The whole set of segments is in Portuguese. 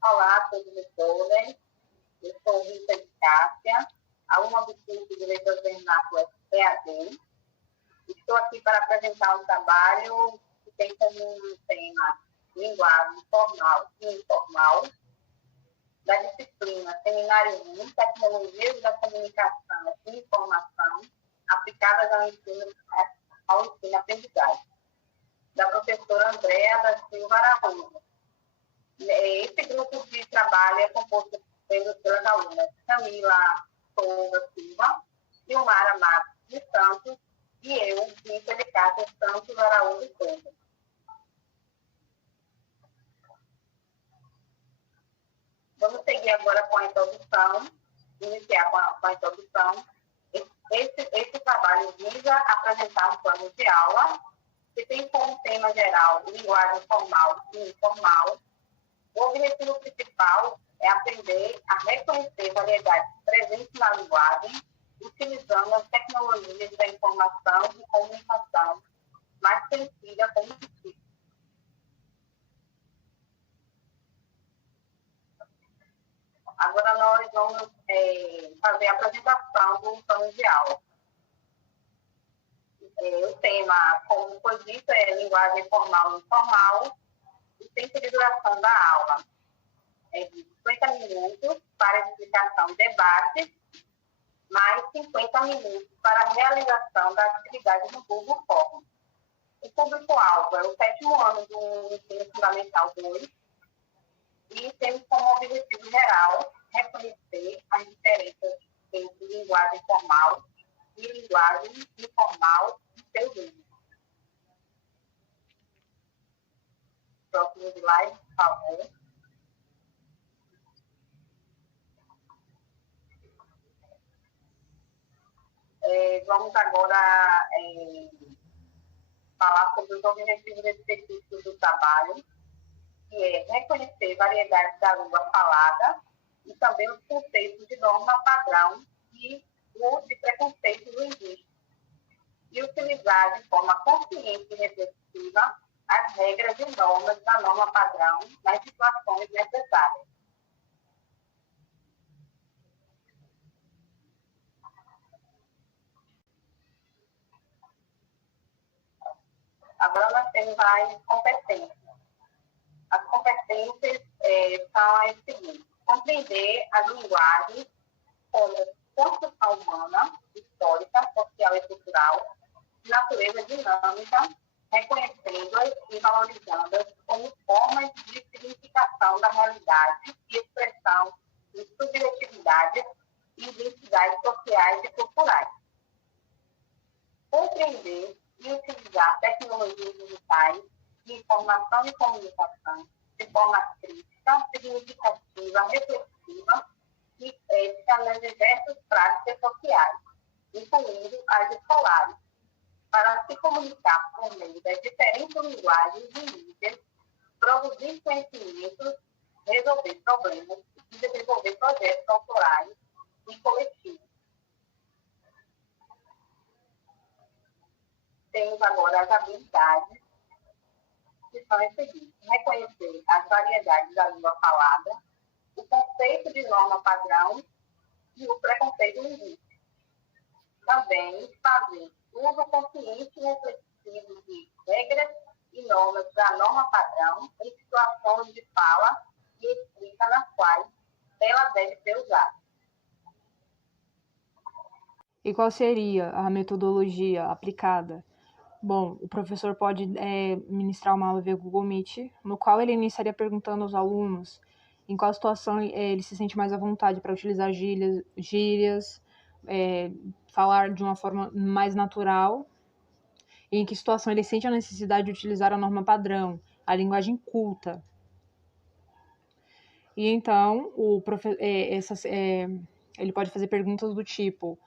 Olá a todos e todas. Eu sou Rita de Cássia, aluna do curso de Letras Vernáculas EAD. Estou aqui para apresentar um trabalho que tem como tema linguagem formal e informal, da disciplina Seminário 1, Tecnologias da Comunicação e Informação aplicadas ao ensino-aprendizagem, da professora Andréa da Silva Araújo. Esse grupo de trabalho é composto pelas alunas Camila Souza Silva, Silmara Matos de Santos e eu, Rita de Cássia Santos Araújo Souza. Vamos seguir agora com a introdução, iniciar com a introdução. Esse trabalho visa apresentar um plano de aula que tem como tema geral linguagem formal e informal. O objetivo principal é aprender a reconhecer variedades presentes na linguagem, utilizando as tecnologias da informação e comunicação, mais conhecida como TIC. Agora nós vamos fazer a apresentação do plano de aula. O tema, como foi dito, é linguagem formal e informal. O tempo de duração da aula é de 50 minutos para explicação e debate, mais 50 minutos para a realização da atividade no Google Forms. O público-alvo é o 7º ano do Ensino Fundamental 2 e temos como objetivo geral reconhecer as diferenças entre linguagem formal e linguagem informal e seus usos. Próximo slide, por favor. Vamos agora falar sobre os objetivos específicos do trabalho, que é reconhecer variedades da língua falada e também os conceitos de norma padrão e o de preconceito linguístico, e utilizar de forma consciente e reflexiva as regras e normas da norma padrão nas situações necessárias. Agora nós temos as competências. As competências são as seguintes: compreender as linguagens como construção humana, histórica, social e cultural, de natureza dinâmica, reconhecendo-as e valorizando-as como formas de significação da realidade e expressão de subjetividades e identidades sociais e culturais. Compreender e utilizar tecnologias digitais de informação e comunicação de forma crítica, significativa, reflexiva e ética nas diversas práticas sociais, incluindo as escolares, para se comunicar por meio das diferentes linguagens e mídias, produzir conhecimentos, resolver problemas e desenvolver projetos autorais e coletivos. Temos agora as habilidades, que são as seguintes: reconhecer as variedades da língua falada, o conceito de norma padrão e o preconceito linguístico. Também fazer uso consciente e reflexivo de regras e normas da norma padrão em situações de fala e escrita nas quais ela deve ser usada. E qual seria a metodologia aplicada? Bom, o professor pode ministrar uma aula via Google Meet, no qual ele iniciaria perguntando aos alunos em qual situação ele se sente mais à vontade para utilizar gírias, falar de uma forma mais natural, e em que situação ele sente a necessidade de utilizar a norma padrão, a linguagem culta. E então, ele pode fazer perguntas do tipo: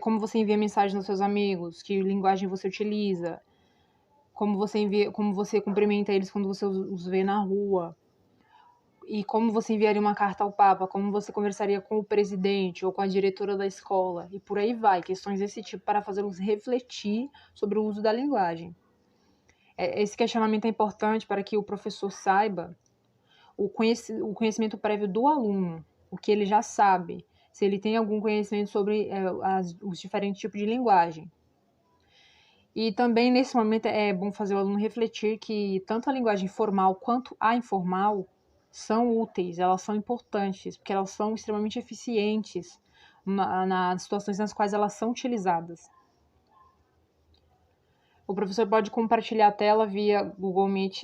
como você envia mensagem aos seus amigos, que linguagem você utiliza, como você cumprimenta eles quando você os vê na rua, e como você enviaria uma carta ao Papa, como você conversaria com o presidente ou com a diretora da escola, e por aí vai, questões desse tipo para fazê-los refletir sobre o uso da linguagem. Esse questionamento é importante para que o professor saiba o conhecimento prévio do aluno, o que ele já sabe, se ele tem algum conhecimento sobre os diferentes tipos de linguagem. E também, nesse momento, é bom fazer o aluno refletir que tanto a linguagem formal quanto a informal são úteis, elas são importantes, porque elas são extremamente eficientes nas situações nas quais elas são utilizadas. O professor pode compartilhar a tela via Google Meet,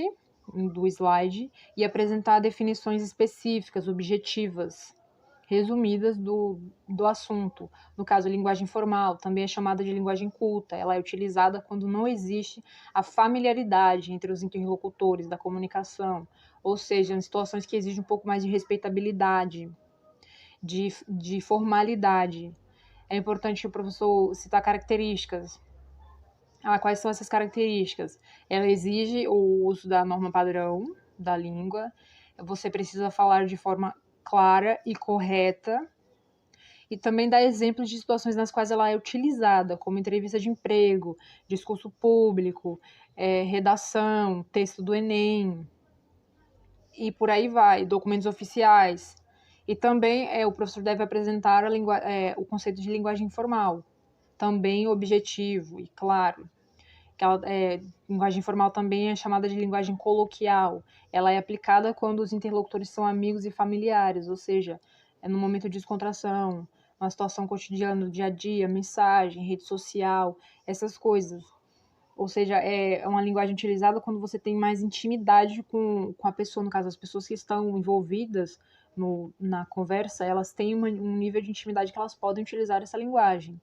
do slide, e apresentar definições específicas, objetivas, resumidas do assunto. No caso, a linguagem formal também é chamada de linguagem culta. Ela é utilizada quando não existe a familiaridade entre os interlocutores da comunicação, ou seja, em situações que exigem um pouco mais de respeitabilidade, de formalidade. É importante o professor citar características. Quais são essas características? Ela exige o uso da norma padrão da língua. Você precisa falar de forma clara e correta. E também dar exemplos de situações nas quais ela é utilizada, como entrevista de emprego, discurso público, redação, texto do Enem, e por aí vai, documentos oficiais. E também o professor deve apresentar o conceito de linguagem informal, também objetivo e claro. Linguagem informal também é chamada de linguagem coloquial. Ela é aplicada quando os interlocutores são amigos e familiares, ou seja, é no momento de descontração, uma situação cotidiana do dia a dia, mensagem, rede social, essas coisas. Ou seja, é uma linguagem utilizada quando você tem mais intimidade com a pessoa, no caso, as pessoas que estão envolvidas na conversa, elas têm um nível de intimidade que elas podem utilizar essa linguagem.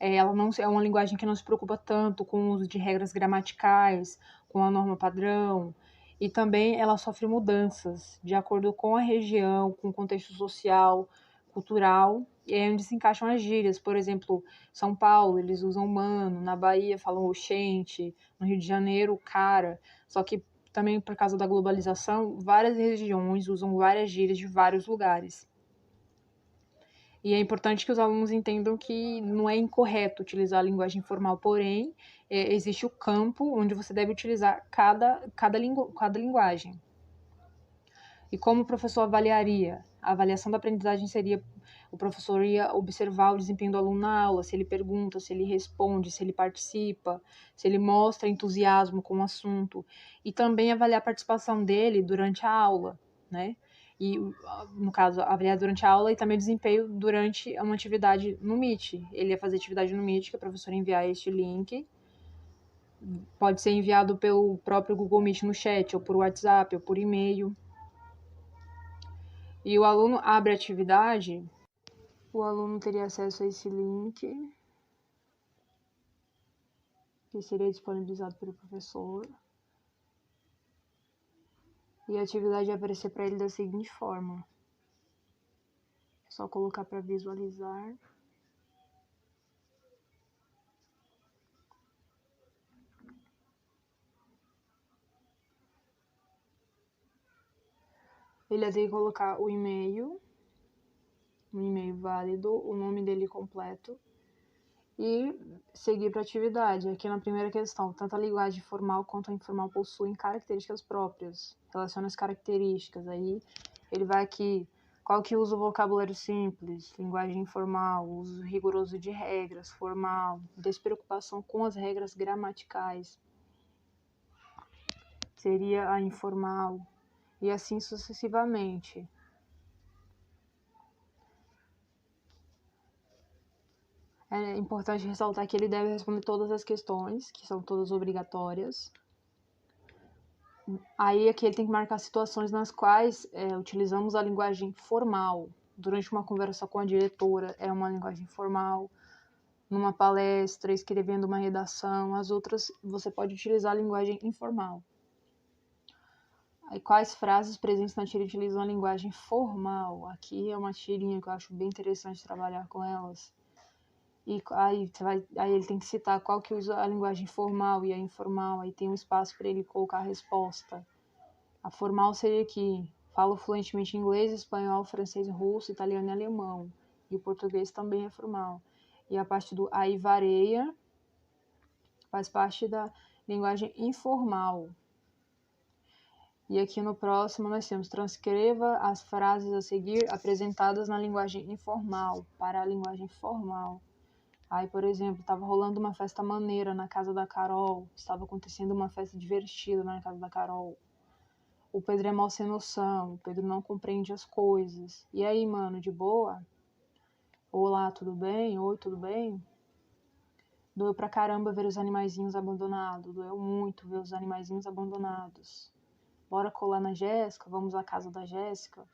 Ela não é uma linguagem que não se preocupa tanto com o uso de regras gramaticais, com a norma padrão, e também ela sofre mudanças de acordo com a região, com o contexto social, cultural, e é onde se encaixam as gírias. Por exemplo, São Paulo, eles usam mano, na Bahia falam oxente, no Rio de Janeiro, cara. Só que também por causa da globalização, várias regiões usam várias gírias de vários lugares. E é importante que os alunos entendam que não é incorreto utilizar a linguagem formal, porém, existe o campo onde você deve utilizar cada linguagem. E como o professor avaliaria? A avaliação da aprendizagem seria: o professor ia observar o desempenho do aluno na aula, se ele pergunta, se ele responde, se ele participa, se ele mostra entusiasmo com o assunto, e também avaliar a participação dele durante a aula, né? E, no caso, avaliar durante a aula e também o desempenho durante uma atividade no Meet. Ele ia fazer atividade no Meet, que a professora enviar este link. Pode ser enviado pelo próprio Google Meet no chat, ou por WhatsApp, ou por e-mail. E o aluno abre a atividade, o aluno teria acesso a esse link, que seria disponibilizado pelo professor. E a atividade vai aparecer para ele da seguinte forma. É só colocar para visualizar. Ele vai ter que colocar o e-mail, um e-mail válido, o nome dele completo, e seguir para a atividade. Aqui na primeira questão, tanto a linguagem formal quanto a informal possuem características próprias. Relaciona as características. Aí ele vai aqui, qual que usa o vocabulário simples, linguagem informal, uso rigoroso de regras, formal, despreocupação com as regras gramaticais. Seria a informal. E assim sucessivamente. É importante ressaltar que ele deve responder todas as questões, que são todas obrigatórias. Aí aqui ele tem que marcar situações nas quais utilizamos a linguagem formal. Durante uma conversa com a diretora é uma linguagem formal. Numa palestra, escrevendo uma redação. As outras você pode utilizar a linguagem informal. Aí, quais frases presentes na tira utilizam a linguagem formal? Aqui é uma tirinha que eu acho bem interessante trabalhar com elas. E aí ele tem que citar qual que usa a linguagem formal e a informal. Aí tem um espaço para ele colocar a resposta. A formal seria aqui: falo fluentemente inglês, espanhol, francês, russo, italiano e alemão. E o português também é formal. E a parte do aí vareia faz parte da linguagem informal. E aqui no próximo nós temos transcreva as frases a seguir apresentadas na linguagem informal para a linguagem formal. Aí, por exemplo, estava rolando uma festa maneira na casa da Carol, estava acontecendo uma festa divertida na casa da Carol. O Pedro é mal sem noção, o Pedro não compreende as coisas. E aí, mano, de boa? Olá, tudo bem? Oi, tudo bem? Doeu pra caramba ver os animaizinhos abandonados, doeu muito ver os animaizinhos abandonados. Bora colar na Jéssica? Vamos à casa da Jéssica?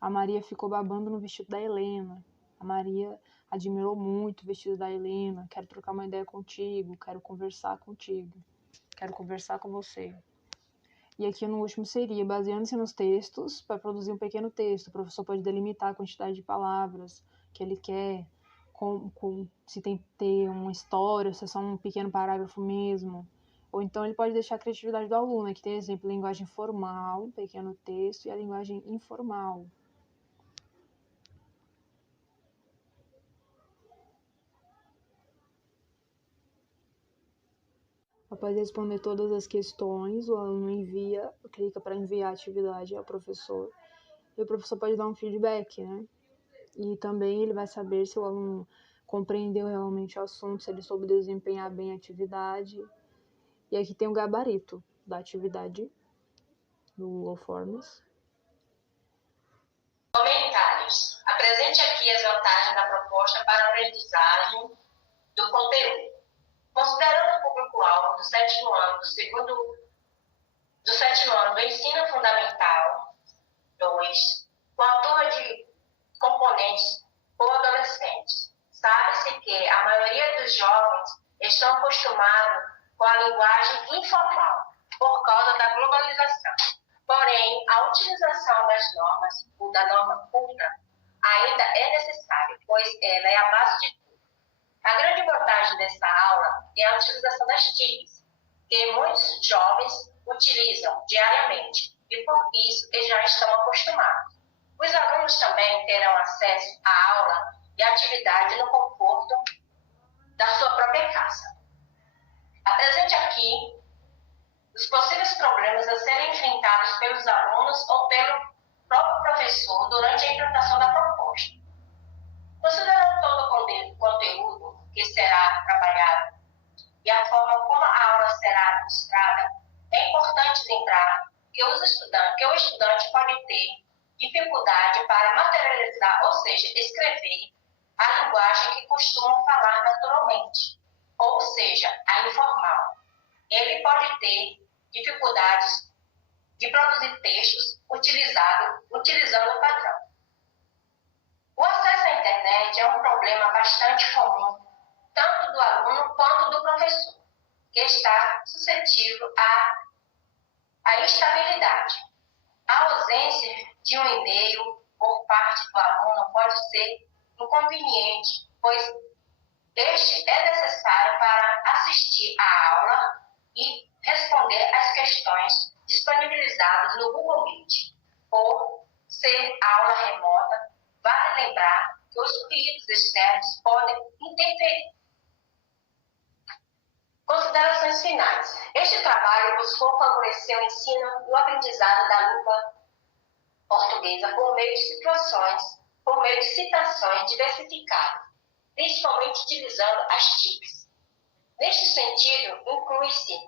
A Maria ficou babando no vestido da Helena. A Maria admirou muito o vestido da Helena. Quero trocar uma ideia contigo, quero conversar contigo, quero conversar com você. E aqui no último seria, baseando-se nos textos, para produzir um pequeno texto. O professor pode delimitar a quantidade de palavras que ele quer, se tem que ter uma história, se é só um pequeno parágrafo mesmo. Ou então ele pode deixar a criatividade do aluno. Aqui tem exemplo, linguagem formal, pequeno texto, e a linguagem informal. Após responder todas as questões, o aluno clica para enviar a atividade ao professor. E o professor pode dar um feedback, né? E também ele vai saber se o aluno compreendeu realmente o assunto, se ele soube desempenhar bem a atividade. E aqui tem o gabarito da atividade do Google Forms. Comentários. Apresente aqui as vantagens da proposta para a aprendizagem do conteúdo. Considerando o público-alvo do sétimo ano do ensino fundamental 2, com a turma de componentes ou adolescentes, sabe-se que a maioria dos jovens estão acostumados com a linguagem informal por causa da globalização. Porém, a utilização das normas ou da norma culta ainda é necessária, pois ela é a base de tudo. A grande vantagem dessa aula é a utilização das TICs, que muitos jovens utilizam diariamente e por isso eles já estão acostumados. Os alunos também terão acesso à aula e atividade no conforto da sua própria casa. Apresente aqui os possíveis problemas a serem enfrentados pelos alunos ou pelo próprio professor durante a implantação da proposta. Considerando todo o conteúdo que será trabalhado e a forma como a aula será administrada, é importante lembrar que o estudante pode ter dificuldade para materializar, ou seja, escrever a linguagem que costumam falar naturalmente, ou seja, a informal. Ele pode ter dificuldades de produzir textos utilizando o padrão. O acesso à internet é um problema bastante comum, tanto do aluno quanto do professor, que está suscetível à instabilidade. A ausência de um e-mail por parte do aluno pode ser inconveniente, pois este é necessário para assistir à aula e responder às questões disponibilizadas no Google Meet. Por ser aula remota, vale lembrar que os ruídos externos podem interferir. Considerações finais. Este trabalho buscou favorecer o ensino e o aprendizado da língua portuguesa por meio de citações diversificadas, principalmente utilizando as TICs. Neste sentido, inclui-se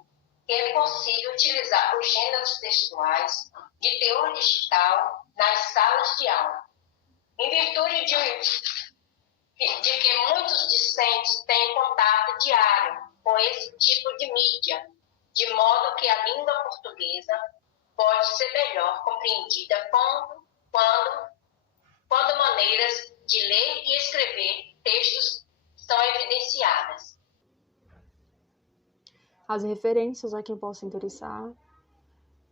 que é possível utilizar os gêneros textuais de teor digital nas salas de aula, em virtude de que muitos discentes têm contato diário com esse tipo de mídia, de modo que a língua portuguesa pode ser melhor compreendida quando maneiras de ler e escrever textos são evidenciadas. As referências a quem possa interessar.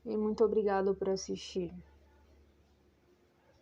E muito obrigada por assistir.